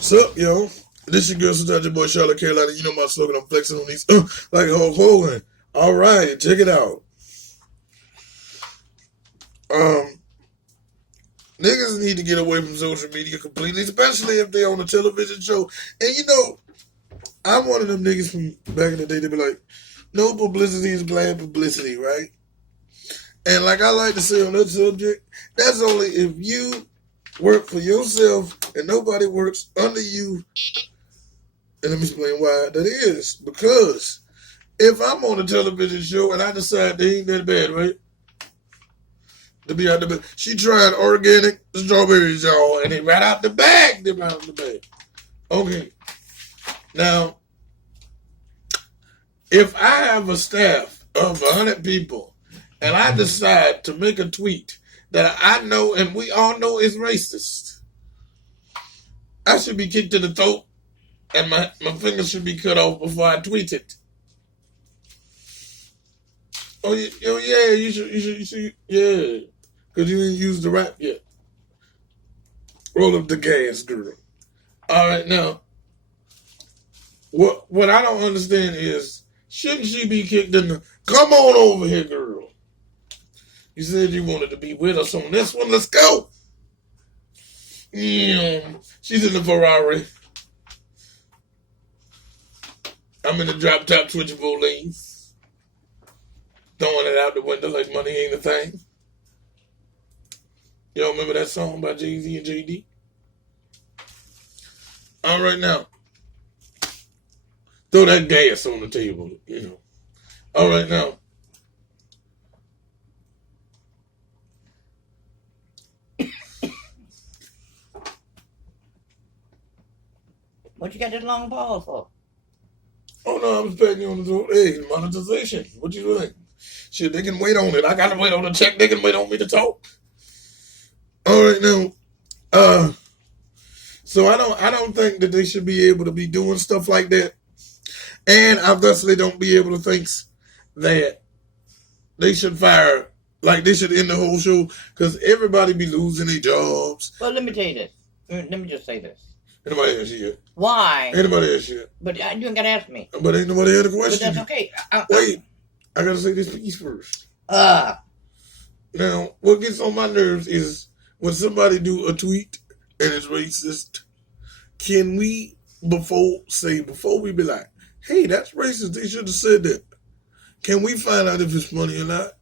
Sup, yo? This your girl, sometimes your boy Charlotte Carolina. You know my slogan, I'm flexing on these like Hulk Hogan. Alright, check it out. Um, Niggas need to get away from social media completely, especially if they on a television show. And you know, I'm one of them niggas from back in the day that be like, no publicity is bland publicity, right? And like I like to say on that subject, that's only if you work for yourself and nobody works under you. And let me explain why that is. Because if I'm on a television show and I decide they ain't that bad, right? To be out the bag. She tried organic strawberries, y'all, and they right out the bag. They right out the bag. Okay. Now, if I have a staff of 100 people and I decide to make a tweet that I know and we all know is racist, I should be kicked in the throat and my fingers should be cut off before I tweet it. Oh yeah, you should, yeah. Because you ain't used the rap yet. Roll up the gas, girl. All right, now, what I don't understand is, shouldn't she be kicked in the, come on over here, girl. You said you wanted to be with us on this one. Let's go. Yeah, she's in the Ferrari. I'm in the drop top twitching full lanes. Throwing it out the window like money ain't a thing. Y'all remember that song by Jay-Z and J.D.? All right, now. Throw that gas on the table, you know. All right, now. What you got this long pause for? Oh, no, I was patting you on the throat. Hey, monetization. What you doing? Shit, they can wait on it. I got to wait on the check. They can wait on me to talk. All right, now. So I don't think that they should be able to be doing stuff like that. And I thusly don't be able to think that they should fire, like they should end the whole show, because everybody be losing their jobs. Well, let me tell you this. Let me just say this. Anybody ask you yet? Why? Anybody ask you yet? But you ain't got to ask me. But ain't nobody had a question. But that's okay. Wait, I got to say this piece first. Now, what gets on my nerves is when somebody do a tweet and it's racist, can we, before we be like, hey, that's racist, they should have said that. Can we find out if it's funny or not?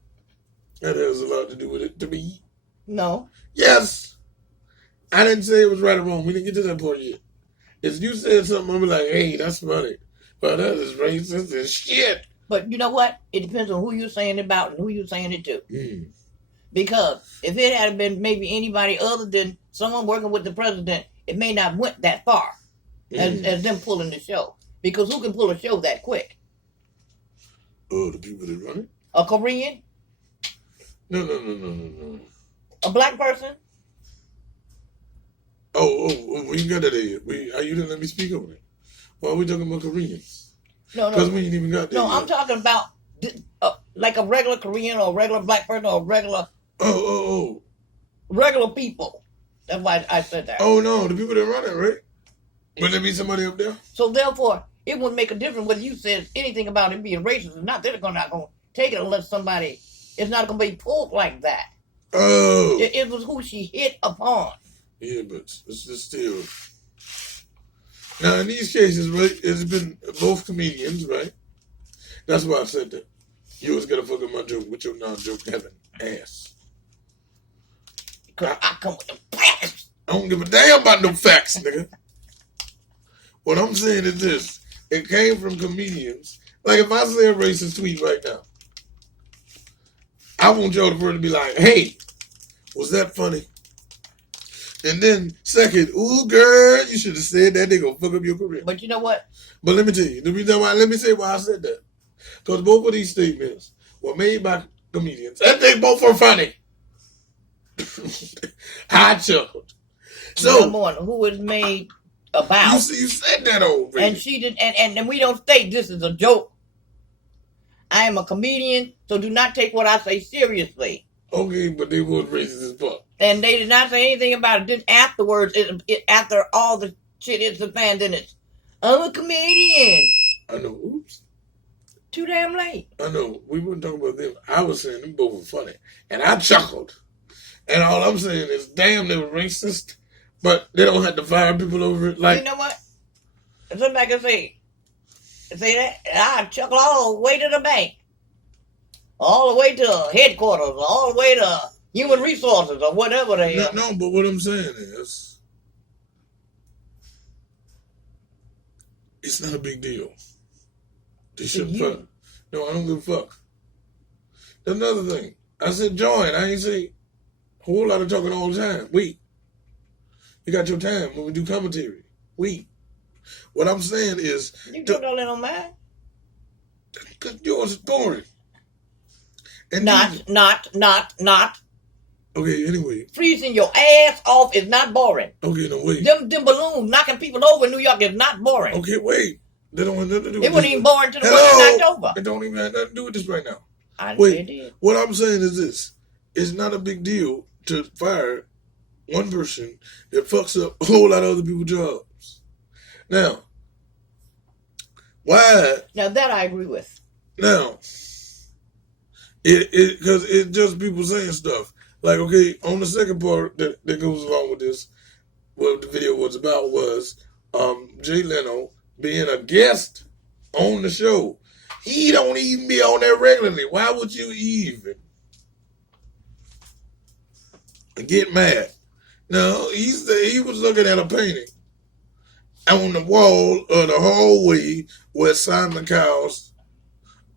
That has a lot to do with it to me. No. Yes. I didn't say it was right or wrong. We didn't get to that point yet. If you said something, I'm like, hey, that's funny. But that is racist as shit. But you know what? It depends on who you're saying it about and who you're saying it to. Mm. Because if it had been maybe anybody other than someone working with the president, it may not went that far as them pulling the show. Because who can pull a show that quick? Oh, the people that run it? A Korean? No. A black person? Oh, we got that here. You didn't let me speak on it. Why are we talking about Koreans? No. Because we ain't even got that No, yet. I'm talking about like a regular Korean or a regular black person or a regular... Oh. Regular people. That's why I said that. Oh, no, the people that run it, right? Would there be somebody up there? So therefore, it wouldn't make a difference whether you said anything about it being racist or not. They're not going to take it unless somebody... It's not going to be pulled like that. Oh. It was who she hit upon. Yeah, but it's just still... Now, in these cases, right, it's been both comedians, right? That's why I said that. You always got to fuck up my joke with your non-joke having ass. Because I come with the facts. I don't give a damn about no facts, nigga. What I'm saying is this. It came from comedians. Like, if I say a racist tweet right now, I want y'all to be like, hey, was that funny? And then, second, ooh, girl, you should have said that. They gonna fuck up your career. But you know what? But let me tell you, let me say why I said that. Because both of these statements were made by comedians. And they both were funny. I chuckled. So, number one, who was made about? You said that already. And she did, and we don't state this is a joke. I am a comedian, so do not take what I say seriously. Okay, but they was racist as fuck. And they did not say anything about it. Then afterwards, after all the shit hits the fan, then it's, I'm a comedian. I know. Oops. Too damn late. I know. We weren't talking about them. I was saying them both were funny. And I chuckled. And all I'm saying is, damn, they were racist. But they don't have to fire people over it. Like, you know what? Somebody can say that, I chuckle all the way to the bank. All the way to headquarters. All the way to human resources or whatever they are. no, but what I'm saying is, it's not a big deal. They should fuck. No, I don't give a fuck. That's another thing. I said join. I ain't say a whole lot of talking all the time. Wait. You got your time when we do commentary. Wait. What I'm saying is... You talk all that on mine? Because yours is boring. And Not. Okay, anyway. Freezing your ass off is not boring. Okay, no, wait. Them balloons knocking people over in New York is not boring. Okay, wait. They don't have nothing to do with it wasn't even boring to the Hello? one that knocked over. It don't even have nothing to do with this right now. Wait, what I'm saying is this. It's not a big deal to fire one person that fucks up a whole lot of other people's jobs. Now, why? Now that I agree with. Now, because it's just people saying stuff. Like, okay, on the second part that goes along with this, what the video was about was Jay Leno being a guest on the show. He don't even be on there regularly. Why would you even get mad? No, he was looking at a painting on the wall of the hallway where Simon Cowell's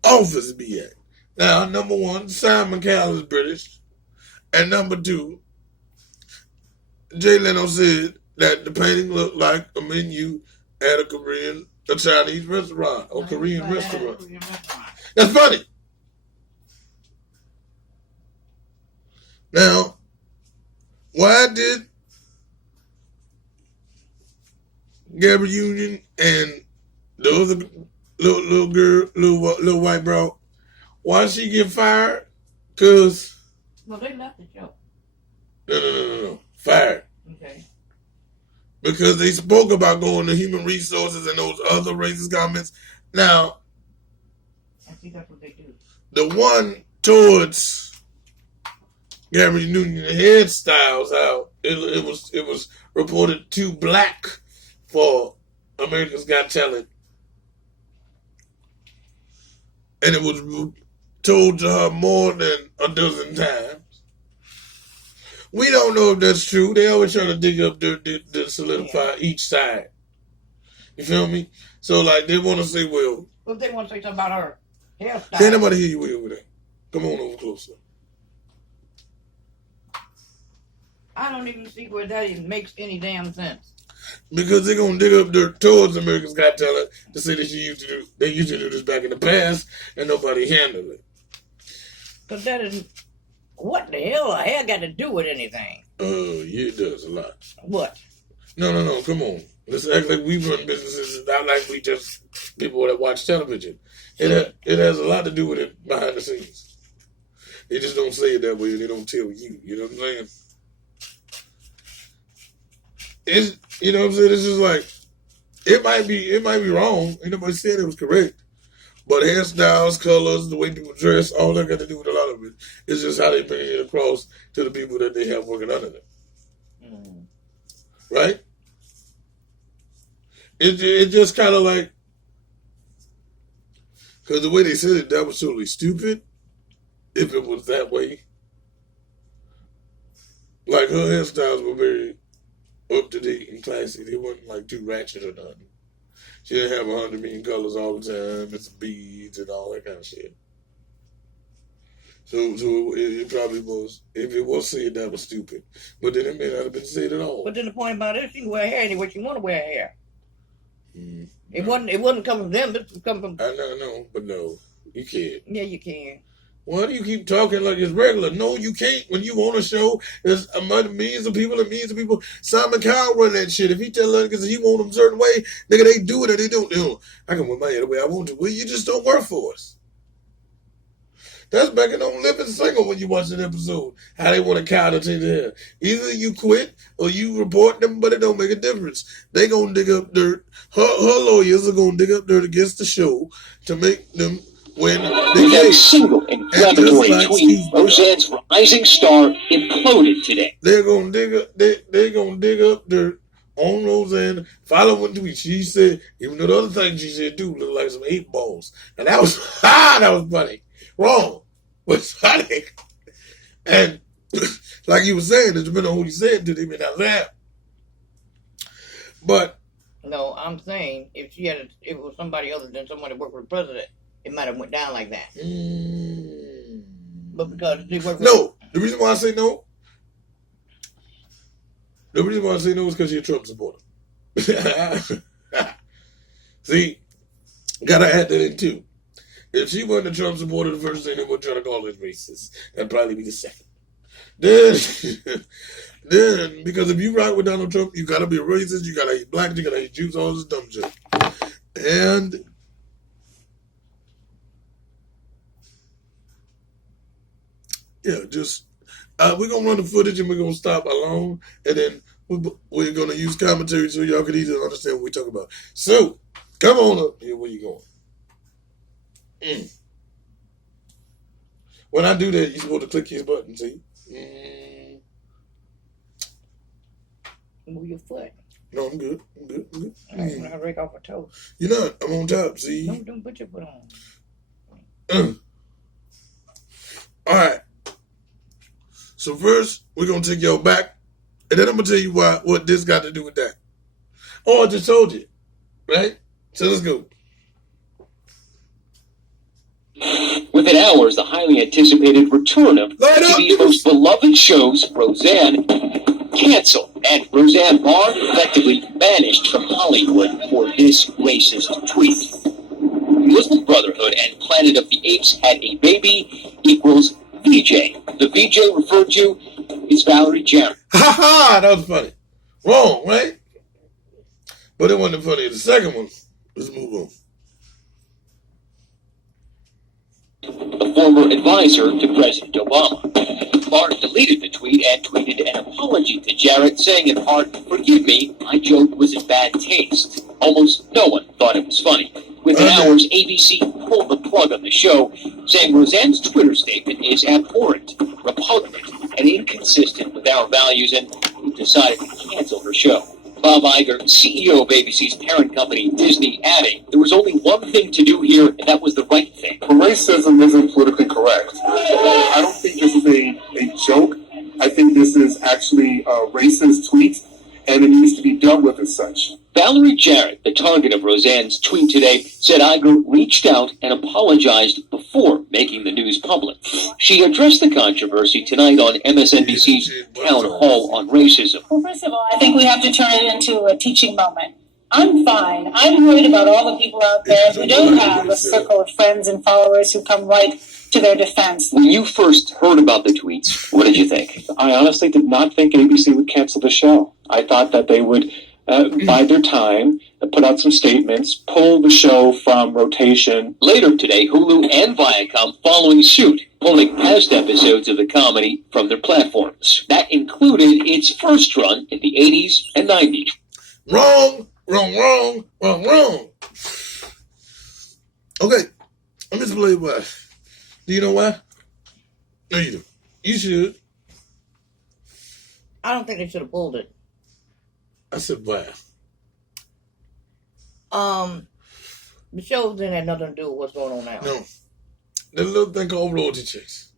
office be at. Now, number one, Simon Cowell is British. And number two, Jay Leno said that the painting looked like a menu at a Chinese restaurant or Korean restaurant. That's funny. Now, why did Gabrielle Union and the other little girl, little white bro, why did she get fired? Because... Well, they left the show. No. Fired. Okay. Because they spoke about going to human resources and those other racist comments. Now, I think that's what they do. The one towards Gabrielle Union hairstyles out, it was reported too black for America's Got Talent. And it was told to her more than a dozen times. We don't know if that's true. They always trying to dig up to solidify each side. You feel me? So, like, they want to say, well... Well, they want to say something about her hairstyle. Can't nobody hear you over there. Come on over closer. I don't even see where that even makes any damn sense. Because they're going to dig up dirt towards America's Got Talent to say that they used to do this back in the past and nobody handled it. Because that is... What the hell a hair got to do with anything? Yeah, it does a lot. What? No, come on. Let's act like we run businesses, not like we just people that watch television. It has a lot to do with it behind the scenes. They just don't say it that way and they don't tell you. You know what I'm saying? You know what I'm saying? It's just like, it might be wrong. Ain't nobody said it was correct. But hairstyles, colors, the way people dress, all that got to do with a lot of it. It's just how they bring it across to the people that they have working under them. Mm. Right? It just kind of like, because the way they said it, that was totally stupid. If it was that way. Like, her hairstyles were very up to date and classy. They weren't like too ratchet or nothing. She didn't have 100 million colors all the time, and some beads and all that kind of shit. So it probably was, if it was said, that was stupid. But then it may not have been said at all. But then the point about it, she can wear hair anywhere she want to wear hair. It wasn't coming from them, it was coming from... I know, but no, you can't. Yeah, you can. Why do you keep talking like it's regular? No, you can't. When you on a show, there's millions of people and millions of people. Simon Cowell run that shit. If he tell niggas he want them a certain way, nigga, they do it or they don't. I can wear my hair the way I want to. Well, you just don't work for us. That's back in on Living Single when you watch that episode. How they want to counter change their hair. Either you quit or you report them, but it don't make a difference. They gonna dig up dirt. Her lawyers are gonna dig up dirt against the show to make them win the With that case. single inflammatory tweet, Roseanne's rising star imploded today. They're gonna dig up. They're gonna dig up dirt on Roseanne. Following tweet, she said, even though the other things she said do look like some 8 balls, and that was that was funny. Wrong, but funny. And like you were saying, it depends on who you said to them and not that. But No, I'm saying if it was somebody other than someone that worked for the president, it might have went down like that. But because they work. No, the reason why I say no. The reason why I say no is because you're a Trump supporter. See, gotta add that in too. If she wasn't a Trump supporter, the first thing they would try to call it racist. That'd probably be the second. Then, because if you rock with Donald Trump, you gotta be a racist, you gotta hate blacks, you gotta hate Jews, all this dumb shit. And yeah, just we're gonna run the footage and we're gonna stop alone, and then we're gonna use commentary so y'all can easily understand what we talk about. So, come on up here. Where you going? When I do that, you're supposed to click his button. See? Move your foot. No, I'm good. I'm good. I'm good. When I break off a toe. You're not. I'm on top. See? Don't put your foot on. All right. So first, we're gonna take y'all back, and then I'm gonna tell you what this got to do with that. Oh, I just told you, right? So let's go. Within hours, the highly anticipated return of TV's most beloved shows, Roseanne, canceled, and Roseanne Barr effectively banished from Hollywood for this racist tweet. Muslim Brotherhood and Planet of the Apes had a baby equals VJ. The VJ referred to is Valerie Jarrett. Ha ha! That was funny. Wrong, right? But it wasn't funny. The second one. Let's move on. A former advisor to President Obama. Barr deleted the tweet and tweeted an apology to Jarrett, saying in part, "Forgive me, my joke was in bad taste." Almost no one thought it was funny. Within hours, ABC pulled the plug on the show, saying Roseanne's Twitter statement is abhorrent, repugnant, and inconsistent with our values, and we decided to cancel her show. Bob Iger, CEO of ABC's parent company, Disney, adding, "There was only one thing to do here, and that was the right thing." Racism isn't politically correct. I don't think this is a joke. I think this is actually a racist tweet, and it needs to be dealt with as such. Valerie Jarrett, the target of Roseanne's tweet today, said Iger reached out and apologized before making the news public. She addressed the controversy tonight on MSNBC's Town Hall on Racism. Well, first of all, I think we have to turn it into a teaching moment. I'm fine. I'm worried about all the people out there who don't have a circle of friends and followers who come right to their defense. When you first heard about the tweets, what did you think? I honestly did not think ABC would cancel the show. I thought that they would bide their time, put out some statements, pull the show from rotation. Later today, Hulu and Viacom following suit, pulling past episodes of the comedy from their platforms. That included its first run in the 80s and 90s. Wrong. Okay, let me explain why. Do you know why? No, you do. You should. I don't think they should have pulled it. I said why. The show didn't have nothing to do with what's going on now. No. That little thing called royalty checks.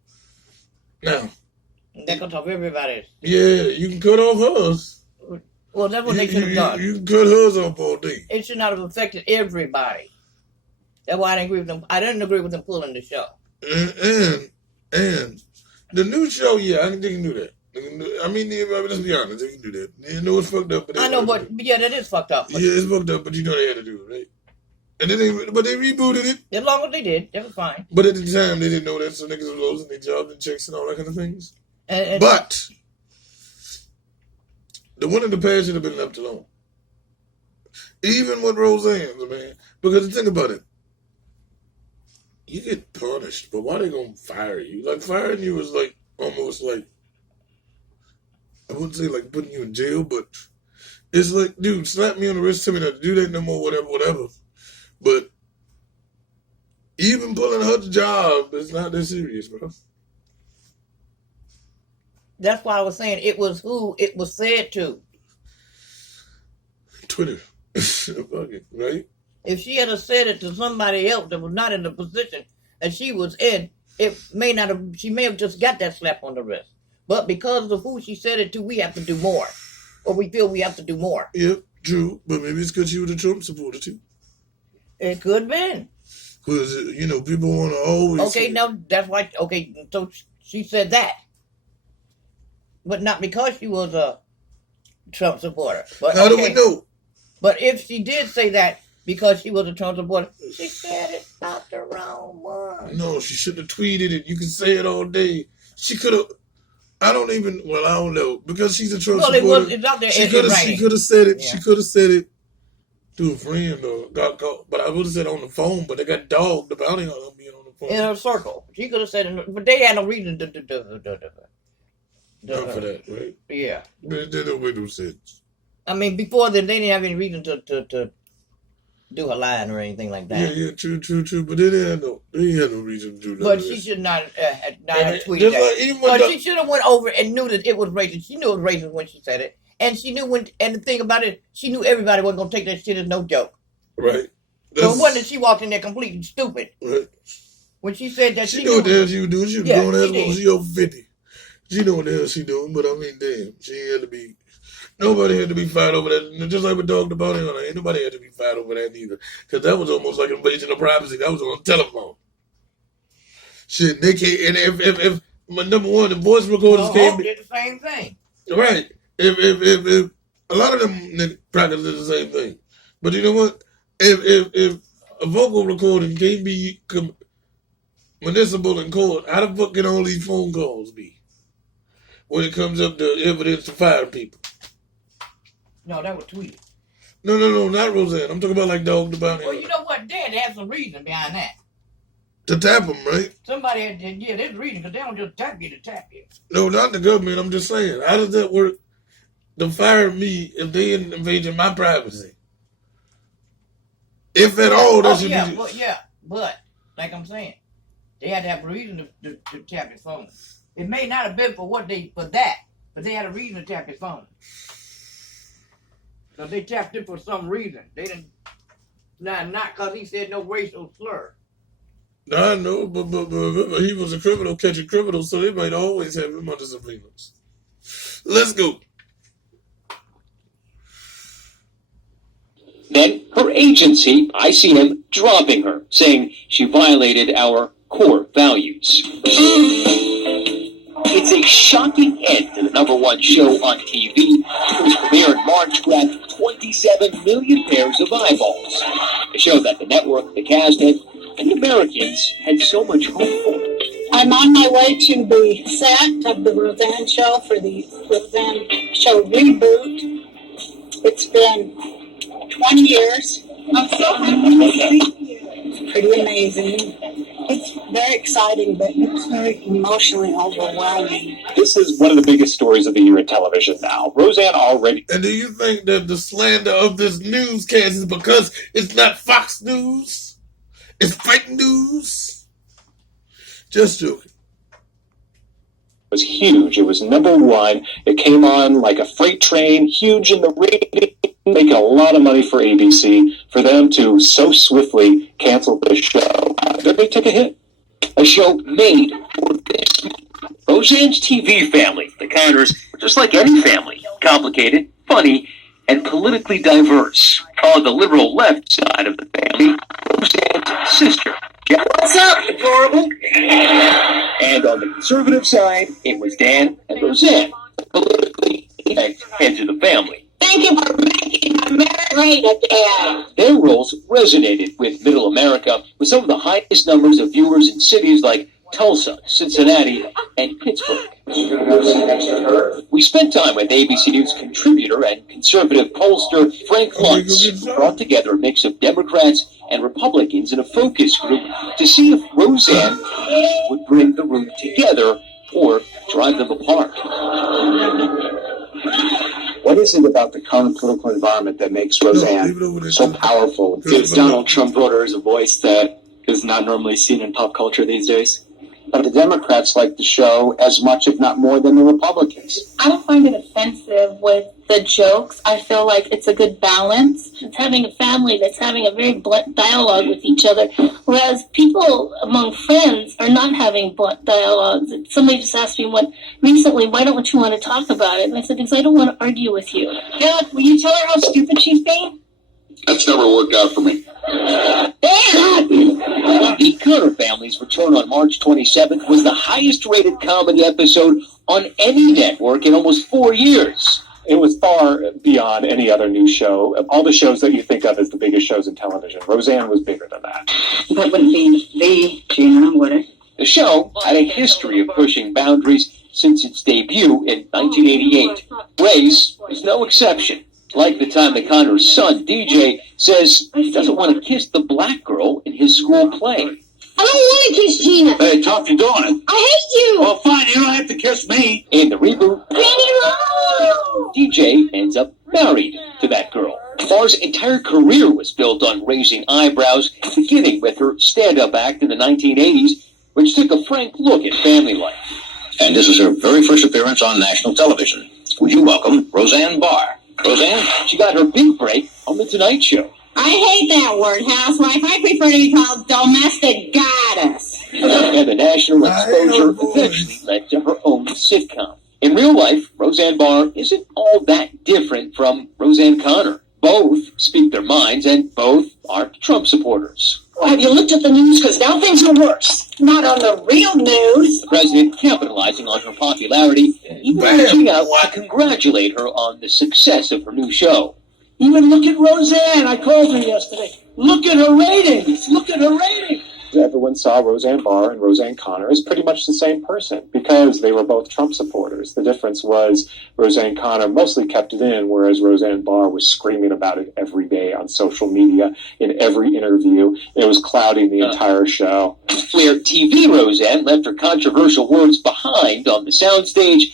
Now. They cut off everybody's. Yeah, you can cut off hers. Well, that's what they should have done. You can cut hers off all day. It should not have affected everybody. That's why I didn't agree with them. I didn't agree with them pulling the show. And the new show, yeah, I think they can do that. I mean, let's be honest, they can do that. You know it's fucked up. But I know, but yeah, that is fucked up. Yeah, it's fucked up, but you know they had to do it, right? And then they rebooted it. As long as they did, that was fine. But at the time, they didn't know that, so niggas were losing their jobs and checks and all that kind of things. But the one in the past should have been left alone. Even with Roseanne's, man. Because think about it. you get punished, but why they gonna fire you? Like, firing you is like almost like, I wouldn't say like putting you in jail, but it's like, dude, slap me on the wrist, tell me not to do that no more, whatever. But even pulling her job is not that serious, bro. That's why I was saying it was who it was said to. Twitter. Fuck it, right? If she had said it to somebody else that was not in the position that she was in, it may not have. She may have just got that slap on the wrist. But because of who she said it to, we have to do more, or we feel we have to do more. Yep, true. But maybe it's because she was a Trump supporter too. It could have been. Because people want to always. Okay, no, that's why. Okay, so she said that, but not because she was a Trump supporter. But how do we know? But if she did say that because she was a Trump supporter, she said it's not the wrong one. No, she shouldn't have tweeted it. You can say it all day. She could have. I don't know. Because she's a Trump supporter. It's out there. She could have said it. Yeah. She could have said it to a friend or got caught. But I would have said on the phone, but they got dogged about it on being on the phone. In her circle. She could have said it, but they had no reason to Not for that, right? Yeah. That don't make no sense. I mean, before then, they didn't have any reason to do her line or anything like that. Yeah, true. But they had no reason to do that. But she should not have tweeted that. But she should have went over and knew that it was racist. She knew it was racist when she said it. And she knew and the thing about it, she knew everybody wasn't going to take that shit as no joke. Right. So it wasn't that she walked in there completely stupid. Right. When she said that, she knew what the hell she was doing. She was going as long as she over 50. She knew what the hell she doing, but I mean, damn, nobody had to be fired over that. Just like with Dog the Bounty Hunter, ain't nobody had to be fired over that neither. Because that was almost like an invasion of privacy. That was on the telephone. Shit, they can't, and if number one, the voice recorders came. Did the same thing. Right. If a lot of them practice did the same thing. But you know what? If a vocal recording can't be municipal in court, how the fuck can all these phone calls be? When it comes up to evidence to fire people. No, that was tweeted. No, not Roseanne. I'm talking about like Dog the Bounty Hunter. Well, you know what? They had to have some reason behind that. To tap them, right? Somebody had to, yeah, there's a reason, because they don't just tap you to tap you. No, not the government. I'm just saying. How does that work? To fire me if they invading my privacy? If at all, that should be... But, like I'm saying, they had to have a reason to tap your phone. It may not have been for that, but they had a reason to tap his phone. So they tapped him for some reason. They didn't, not because he said no racial slur. I know, but he was a criminal catching criminals, so they might always have him under surveillance. Let's go. Then her agency, ICM, dropping her, saying she violated our core values. It's a shocking end to the #1 show on TV. Whose premiere in March grabbed 27 million pairs of eyeballs. A show that the network, the cast, and Americans had so much hope for. I'm on my way to the set of the Roseanne Show for the Roseanne Show reboot. It's been 20 years. I'm so happy to see you. It's pretty amazing. It's very exciting, but it's very emotionally overwhelming. This is one of the biggest stories of the year in television now. Roseanne already... And do you think that the slander of this newscast is because it's not Fox News? It's fake news? Just joking. It was huge. It was #1. It came on like a freight train, huge in the rating, making a lot of money for ABC. For them to so swiftly cancel this show, they took a hit. A show made for this. Roseanne's TV family, the Connors, were just like any family. Complicated, funny, and politically diverse. Called the liberal left side of the family, Roseanne's sister. What's up, deplorable? And on the conservative side, it was Dan and Roseanne, politically heads of the family. Thank you for making America great again. Their roles resonated with middle America, with some of the highest numbers of viewers in cities like Tulsa, Cincinnati, and Pittsburgh. We spent time with ABC News contributor and conservative pollster Frank Luntz, who brought together a mix of Democrats and Republicans in a focus group to see if Roseanne would bring the room together or drive them apart. What is it about the current political environment that makes Roseanne so powerful? Gives Donald Trump voters a voice that is not normally seen in pop culture these days. But the Democrats like the show as much, if not more, than the Republicans. I don't find it offensive with the jokes. I feel like it's a good balance. It's having a family that's having a very blunt dialogue with each other, whereas people among friends are not having blunt dialogues. Somebody just asked me recently, why don't you want to talk about it? And I said, because I don't want to argue with you. Dad, will you tell her how stupid she's being? That's never worked out for me. The Connor family's return on March 27th was the highest-rated comedy episode on any network in almost 4 years. It was far beyond any other new show. All the shows that you think of as the biggest shows in television, Roseanne was bigger than that. That wouldn't be the Gina, would it? The show had a history of pushing boundaries since its debut in 1988. Race is no exception. Like the time that Connor's son, DJ, says he doesn't want to kiss the black girl in his school play. I don't want to kiss Gina. Hey, tough, you're doing it. I hate you. Well, fine, you don't have to kiss me. In the reboot, Granny, DJ ends up married to that girl. Barr's entire career was built on raising eyebrows, beginning with her stand-up act in the 1980s, which took a frank look at family life. And this is her very first appearance on national television. Would you welcome Roseanne Barr? Roseanne, she got her big break on The Tonight Show. I hate that word, housewife. I prefer to be called domestic goddess. And the national exposure eventually led to her own sitcom. In real life, Roseanne Barr isn't all that different from Roseanne Connor. Both speak their minds, and both are Trump supporters. Well, have you looked at the news? Because now things are worse. Not on the real news. The president capitalizing on her popularity, even reaching out to congratulate her on the success of her new show. Even look at Roseanne. I called her yesterday. Look at her ratings. Look at her ratings. Everyone saw Roseanne Barr and Roseanne Connor as pretty much the same person because they were both Trump supporters. The difference was Roseanne Connor mostly kept it in, whereas Roseanne Barr was screaming about it every day on social media, in every interview. It was clouding the entire show. Where TV Roseanne left her controversial words behind on the soundstage,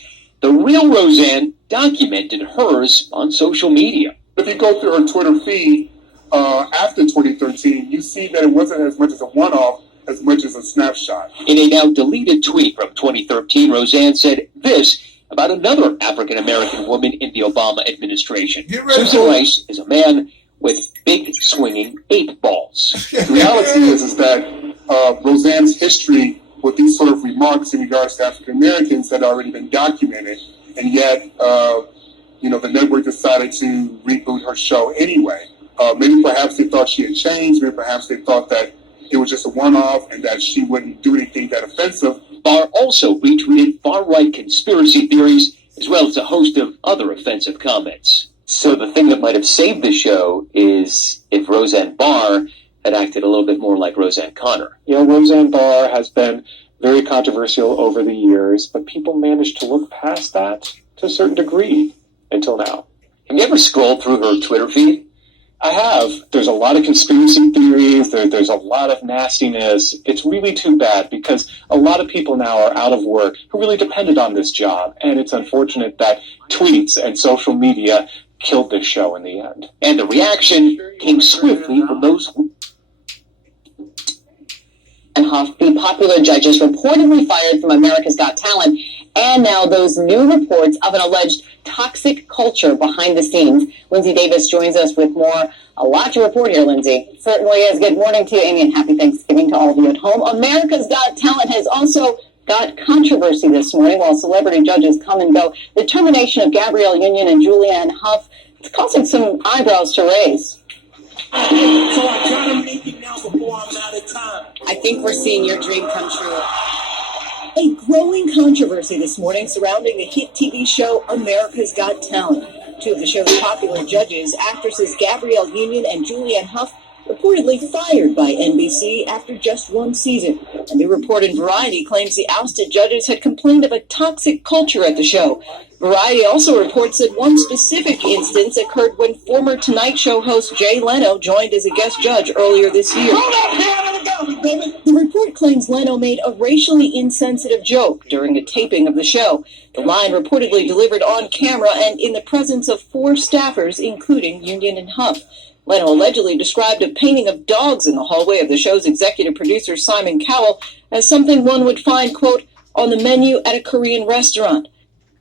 the real Roseanne documented hers on social media. If you go through her Twitter feed after 2013, you see that it wasn't as much as a one-off as much as a snapshot. In a now deleted tweet from 2013, Roseanne said this about another African-American woman in the Obama administration. Susan Rice is a man with big swinging 8 balls. The reality is that Roseanne's history with these sort of remarks in regards to African-Americans had already been documented, and yet, the network decided to reboot her show anyway. Maybe perhaps they thought she had changed. Maybe perhaps they thought that it was just a one-off and that she wouldn't do anything that offensive. Barr also retweeted far-right conspiracy theories as well as a host of other offensive comments. So the thing that might have saved the show is if Roseanne Barr had acted a little bit more like Roseanne Connor. Roseanne Barr has been very controversial over the years, but people managed to look past that to a certain degree until now. Have you ever scrolled through her Twitter feed? I have. There's a lot of conspiracy theories. There's a lot of nastiness. It's really too bad because a lot of people now are out of work who really depended on this job. And it's unfortunate that tweets and social media killed this show in the end. And the reaction came swiftly from those and Huff, the popular judges reportedly fired from America's Got Talent, and now those new reports of an alleged toxic culture behind the scenes. Lindsay Davis joins us with more. A lot to report here, Lindsay. Certainly is. Good morning to you, Amy, and happy Thanksgiving to all of you at home. America's Got Talent has also got controversy this morning while celebrity judges come and go. The termination of Gabrielle Union and Julianne Hough, it's causing some eyebrows to raise. So I gotta make it now before I'm out of time. I think we're seeing your dream come true. A growing controversy this morning surrounding the hit TV show America's Got Talent. Two of the show's popular judges, actresses Gabrielle Union and Julianne Hough, reportedly fired by NBC after just one season. A new report in Variety claims the ousted judges had complained of a toxic culture at the show. Variety also reports that one specific instance occurred when former Tonight Show host Jay Leno joined as a guest judge earlier this year. The report claims Leno made a racially insensitive joke during the taping of the show. The line reportedly delivered on camera and in the presence of 4 staffers, including Union and Huff. Leno allegedly described a painting of dogs in the hallway of the show's executive producer Simon Cowell as something one would find, quote, on the menu at a Korean restaurant.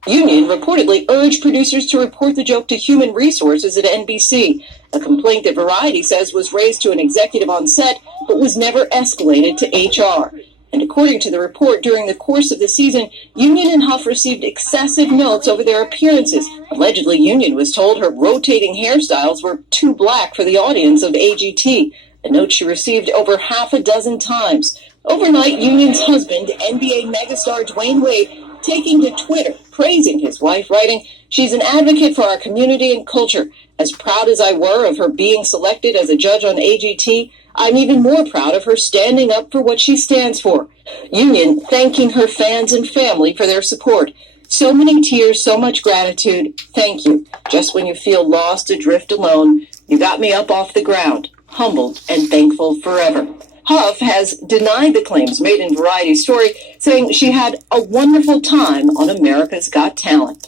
Union reportedly urged producers to report the joke to Human Resources at NBC, a complaint that Variety says was raised to an executive on set but was never escalated to HR. And according to the report, during the course of the season, Union and Huff received excessive notes over their appearances. Allegedly, Union was told her rotating hairstyles were too black for the audience of AGT, a note she received over half a dozen times. Overnight, Union's husband, NBA megastar Dwayne Wade, taking to Twitter, praising his wife, writing, "She's an advocate for our community and culture. As proud as I were of her being selected as a judge on AGT, I'm even more proud of her standing up for what she stands for." Union thanking her fans and family for their support. "So many tears, so much gratitude. Thank you. Just when you feel lost, adrift, alone, you got me up off the ground, humbled and thankful forever." Huff has denied the claims made in Variety's story, saying she had a wonderful time on America's Got Talent.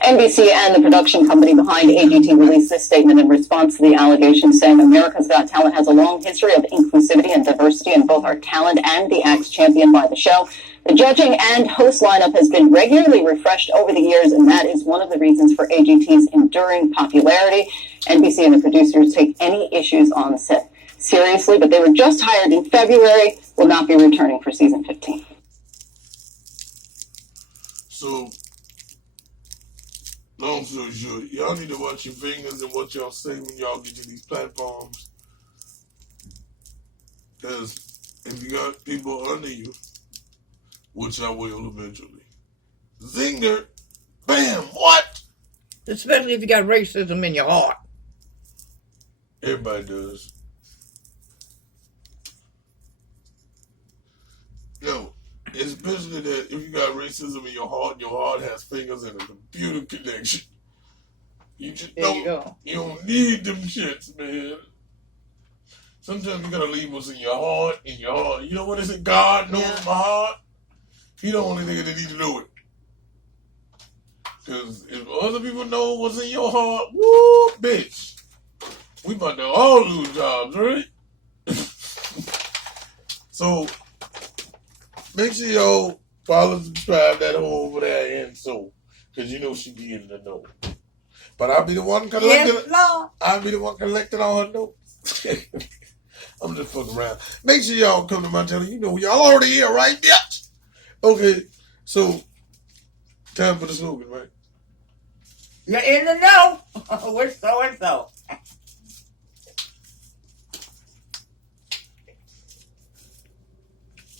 NBC and the production company behind AGT released this statement in response to the allegations, saying America's Got Talent has a long history of inclusivity and diversity in both our talent and the acts championed by the show. The judging and host lineup has been regularly refreshed over the years, and that is one of the reasons for AGT's enduring popularity. NBC and the producers take any issues on set seriously, but they were just hired in February, will not be returning for season 15. So, long story short, y'all need to watch your fingers and what y'all say when y'all get to these platforms. Because if you got people under you, which I will eventually, zinger, bam, what? Especially if you got racism in your heart. Everybody does. No, especially that if you got racism in your heart has fingers and a computer connection. You just don't, you don't need them shits, man. Sometimes you gotta leave what's in your heart, You know what is it? God knows my heart. He the only nigga that need to know it. Because if other people know what's in your heart, woo, bitch. We about to all lose jobs, right? So, make sure y'all follow, subscribe that hoe over there and so. Because you know she be in the know. But I'll be the one collecting. Yes, Lord. I'll be the one collecting all her notes. I'm just fucking around. Make sure y'all come to my channel. You know y'all already here, right, bitch? Okay, so time for the slogan, right? You're in the know. We're so and so.